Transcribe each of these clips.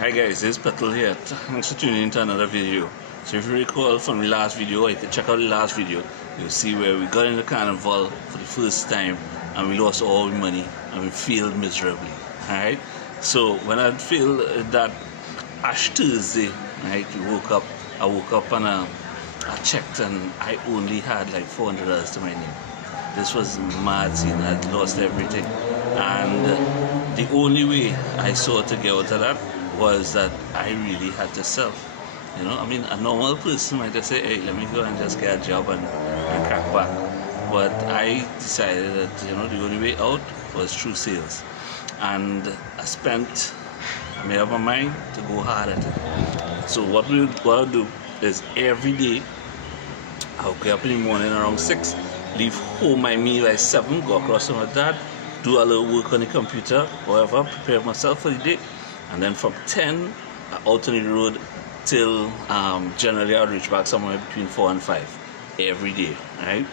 Hi guys, it's Petal here. Thanks for tuning in to another video. So if you recall from the last video, or you can check out the last video, you'll see where we got into carnival for the first time and we lost all the money and we failed miserably. Alright? So when I failed that Ash Thursday, right, I woke up and I checked and I only had like $400 to my name. This was mad scene. I lost everything. And the only way I saw to get out of that was that I really had to sell. You know, I mean, a normal person might just say, hey, let me go and just get a job and crack back. But I decided that, you know, the only way out was through sales. And I made up my mind to go hard at it. So what I'll do is every day, I'll get up in the morning around 6, leave home my meal by 7, go across to my dad, do a little work on the computer, whatever, prepare myself for the day. And then from 10 out on the road till generally I'll reach back somewhere between 4 and 5 every day, right?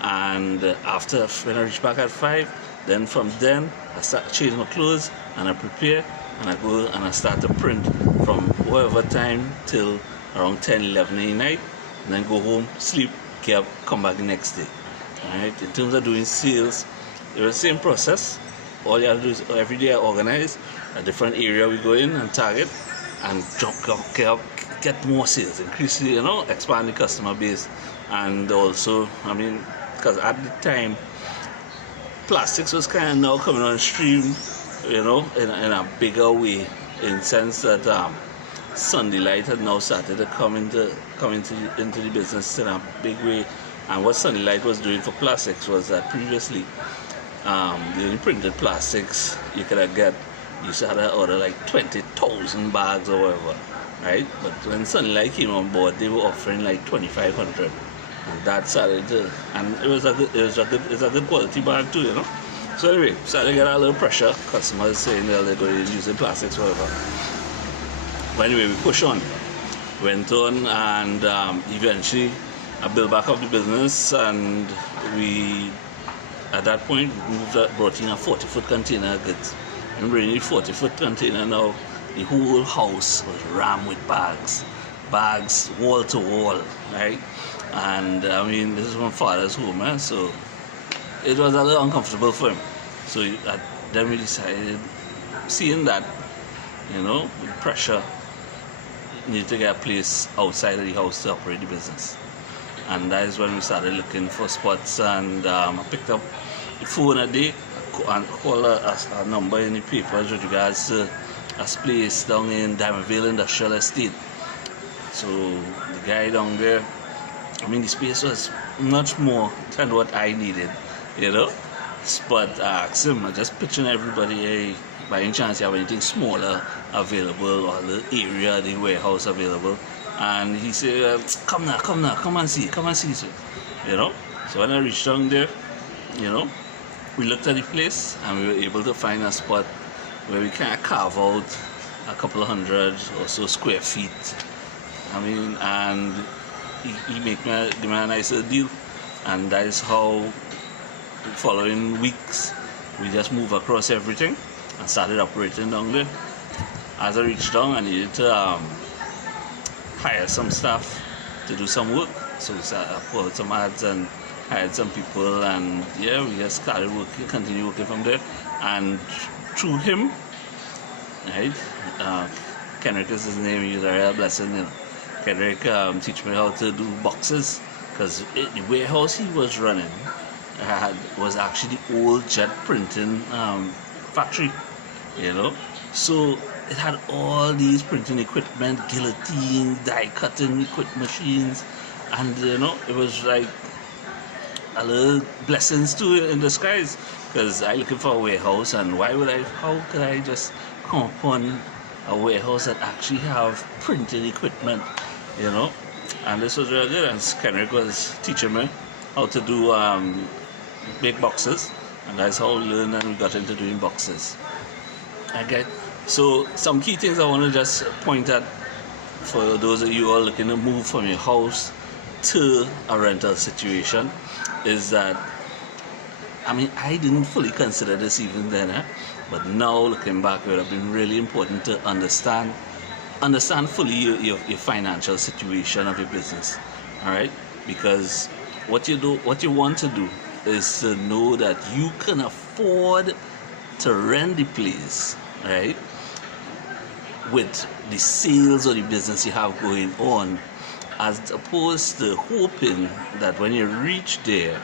And after when I reach back at 5, then from then I start changing my clothes and I prepare and I go and I start to print from whatever time till around 10, 11 in the night, and then go home, sleep, get up, come back the next day. Right? In terms of doing sales, it's the same process. All you have to do is every day I organize a different area we go in and target and get more sales, increase, you know, expand the customer base. And also, I mean, because at the time plastics was kind of now coming on stream, you know, in a bigger way, in the sense that Sunday Light had now started to come into the business in a big way. And what Sunday Light was doing for plastics was that previously the only printed plastics you could have you used to have to order like 20,000 bags or whatever, right? But when Sunday Light came on board, they were offering like 2,500, and that started to, and it's a good quality bag too, you know. So anyway, started to get a little pressure. Customers saying they're going to use the plastics, whatever. But anyway, we push on, went on, and eventually I built back up the business, and we, at that point, brought in a 40-foot container of goods. Remember, in the 40-foot container now, the whole house was rammed with bags, wall to wall, right? And I mean, this is my father's home, eh? So it was a little uncomfortable for him. So then we decided, seeing that, you know, with pressure, we need to get a place outside of the house to operate the business. And that is when we started looking for spots, and I picked up the phone a day and called a number in the papers with regards to a place down in Diamondville Industrial Estate. So the guy down there, I mean, the space was much more than what I needed, you know. But I asked him, I just pitching everybody, hey, by any chance you have anything smaller available, or the area, the warehouse available? And he said, come and see, sir. You know. So when I reached down there, you know, we looked at the place and we were able to find a spot where we kind of carve out a couple of hundred or so square feet. I mean, and he gave me a nicer deal, and that is how the following weeks we just moved across everything and started operating down there. As I reached down, I needed to hire some staff to do some work, so we put out some ads and hired some people, and yeah, we just started working, continued working from there. And through him, right, Kendrick is his name, he's a real blessing, you know. Kendrick teach me how to do boxes, because the warehouse he was running was actually the old jet printing factory, you know. So it had all these printing equipment, guillotine, die cutting machines, and you know, it was like a little blessings too in disguise, because I looking for a warehouse, and how could I just come upon a warehouse that actually have printing equipment, you know? And this was really good, and Kendrick was teaching me how to do big boxes, and that's how we learned and we got into doing boxes. Okay, so some key things I want to just point at for those of you who are looking to move from your house to a rental situation is that, I mean, I didn't fully consider this even then, but now looking back, it would have been really important to understand understand fully your financial situation of your business. All right, because what you want to do is to know that you can afford to rent the place, right, with the sales or the business you have going on, as opposed to hoping that when you reach there,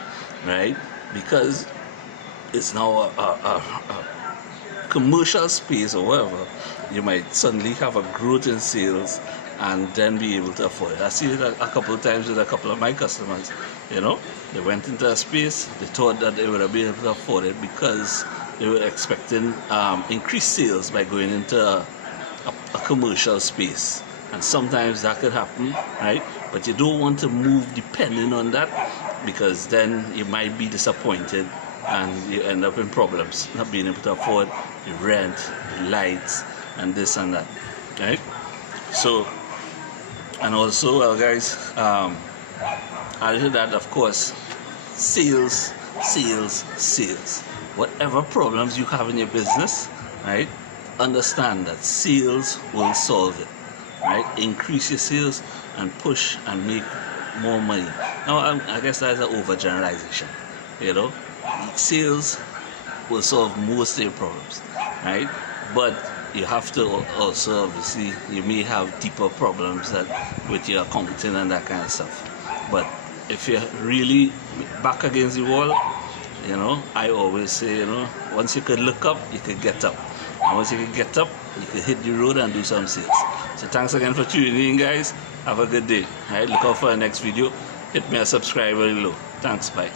right, because it's now a commercial space or whatever, you might suddenly have a growth in sales and then be able to afford it. I see it a couple of times with a couple of my customers. They went into a space, they thought that they would have been able to afford it because they were expecting increased sales by going into a commercial space. And sometimes that could happen, right? But you don't want to move depending on that, because then you might be disappointed and you end up in problems, not being able to afford the rent, the lights, and this and that, right? So, and also, well, guys, added to that, of course, sales. Whatever problems you have in your business, right? Understand that sales will solve it, right? Increase your sales and push and make more money. Now, I guess that's an overgeneralization, Sales will solve most of your problems, right? But you have to also, obviously, you may have deeper problems that with your accounting and that kind of stuff. But if you're really back against the wall, I always say, once you could look up, you could get up. And once you can get up, you can hit the road and do some sales. So thanks again for tuning in, guys. Have a good day. All right, look out for the next video. Hit me a subscribe below. Thanks, bye.